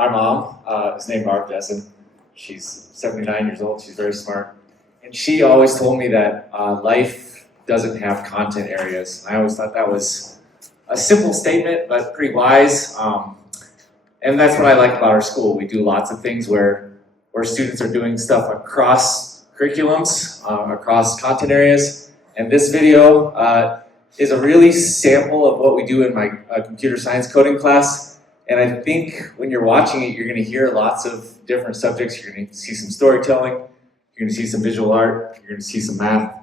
My mom is named Jessen. She's 79 years old. She's very smart. And she always told me that life doesn't have content areas. I always thought that was a simple statement, but pretty wise. And that's what I like about our school. We do lots of things where students are doing stuff across curriculums, across content areas. And this video is a really sample of what we do in my computer science coding class. And I think when you're watching it, you're going to hear lots of different subjects. You're going to see some storytelling. You're going to see some visual art. You're going to see some math.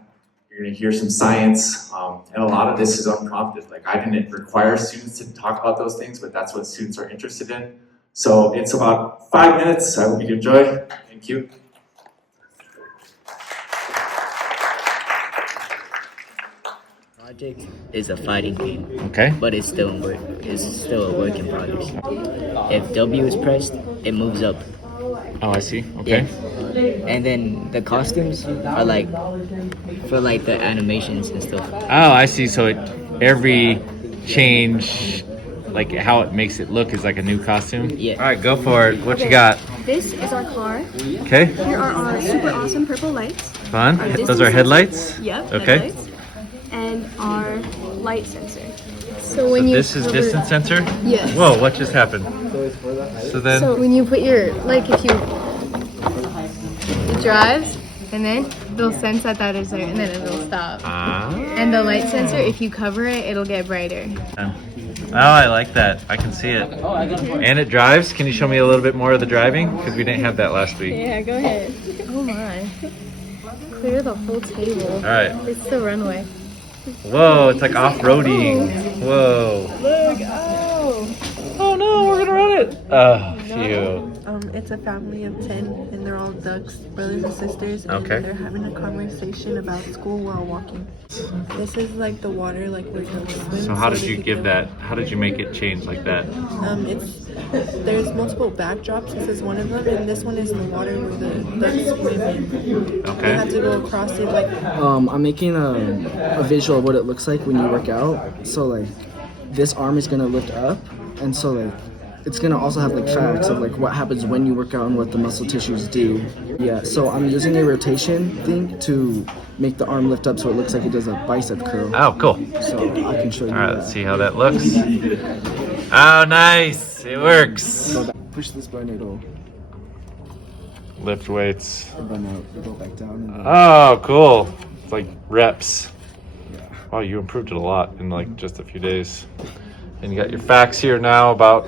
You're going to hear some science. And a lot of this is unprompted. Like, I didn't require students to talk about those things, but that's what students are interested in. So it's about 5 minutes. I hope you enjoy. Thank you. Project is a fighting game. Okay. But it's still a work in progress. If W is pressed, it moves up. Oh, I see. Okay. Yeah. And then the costumes are like for like the animations and stuff. Oh, I see. So every change, like how it makes it look, is like a new costume? Yeah. All right, go for it. What you got? This is our car. Okay. Here are our super awesome purple lights. Fun. Those are headlights? Yep. Okay. Headlights. And our light sensor. So when This is distance sensor? Yes. Whoa, what just happened? So then, So when you put your, like if you, it drives, and then they'll sense that is there, and then it'll stop. And the light sensor, if you cover it, it'll get brighter. Oh, I like that. I can see it. And it drives. Can you show me a little bit more of the driving? Because we didn't have that last week. Yeah, go ahead. Oh my. Clear the whole table. All right. It's the runway. Whoa, it's like off-roading. Whoa. Look, oh. Oh no, we're gonna run it. Oh, phew. It's a family of 10, and they're all ducks, brothers and sisters, and they're having a conversation about school while walking. This is like the water, like where ducks swim. So how did you give that? How did you make it change like that? There's multiple backdrops. This is one of them, and this one is the water where the ducks swim in. Okay. You have to go across it like. I'm making a visual of what it looks like when you work out. So like, this arm is gonna lift up, and so like, it's gonna also have like facts of like what happens when you work out and what the muscle tissues do. Yeah. So I'm using a rotation thing to make the arm lift up so it looks like it does a bicep curl. Oh, cool. So I can show you. All right, that. let's see how that looks. Oh, nice. It works. Push this button, it'll Lift weights. run out, it'll go back down. And then, Oh, cool. It's like reps. yeah. Wow, you improved it a lot in like just a few days. And you got your facts here now about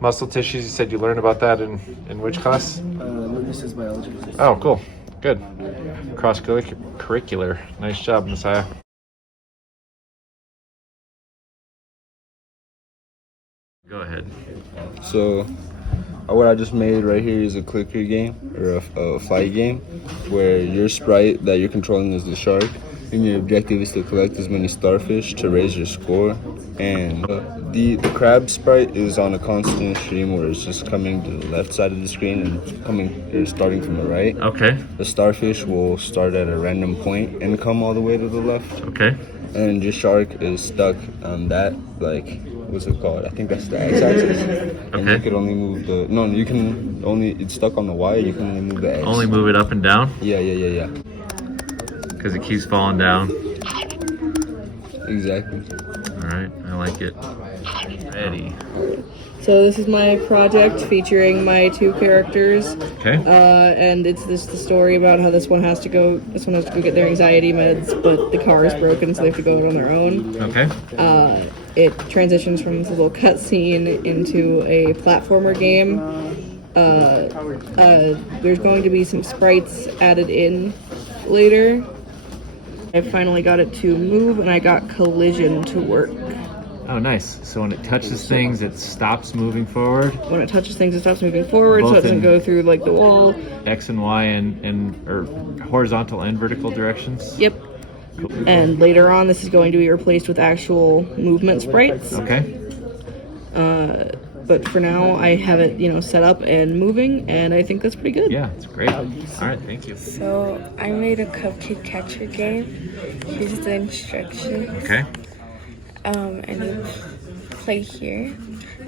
muscle tissues. You said you learned about that in which class? This biology. Oh, cool. Good. Cross-curricular. Nice job, Messiah. Go ahead. So, what I just made right here is a clicker game, or a fight game, where your sprite that you're controlling is the shark, and your objective is to collect as many starfish to raise your score. And the crab sprite is on a constant stream where it's just coming to the left side of the screen and starting from the right. Okay. The starfish will start at a random point and come all the way to the left. Okay. And your shark is stuck on that, like, what's it called? I think that's the x-axis. And Okay. you can only move it's stuck on the y, you can only move the x. Only move it up and down Yeah. because it keeps falling down. Exactly. All right, I like it. Ready. So this is my project featuring my two characters, Okay. and it's the story about how this one has to go get their anxiety meds, but the car is broken, so they have to go out on their own. Okay. It transitions from this little cutscene into a platformer game. There's going to be some sprites added in later. I finally got it to move, and I got collision to work. Oh, nice. So when it touches things, it stops moving forward. When it touches things, it stops moving forward, so Both it doesn't in- go through like the wall. X and Y or horizontal and vertical directions. Yep. And later on, this is going to be replaced with actual movement sprites. Okay. But for now, I have it, set up and moving, and I think that's pretty good. Yeah, it's great. All right, thank you. So I made a cupcake catcher game. Here's the instructions. Okay. And play here,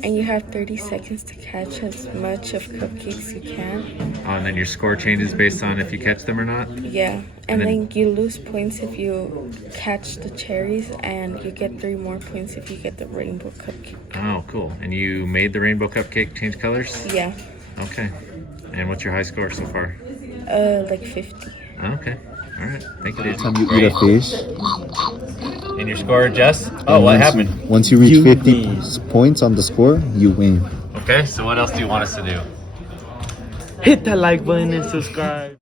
and you have 30 seconds to catch as much of cupcakes you can. And then your score changes based on if you catch them or not? Yeah, and then you lose points if you catch the cherries, and you get 3 more points if you get the rainbow cupcake. Oh, cool. And you made the rainbow cupcake change colors? Yeah, Okay. And what's your high score so far? like 50. Okay. All right. Thank you, dude. Time you eat a fish. And your score, Jess? Oh, what happened? Once you reach 50 points on the score, you win. Okay, so what else do you want us to do? Hit that like button and subscribe.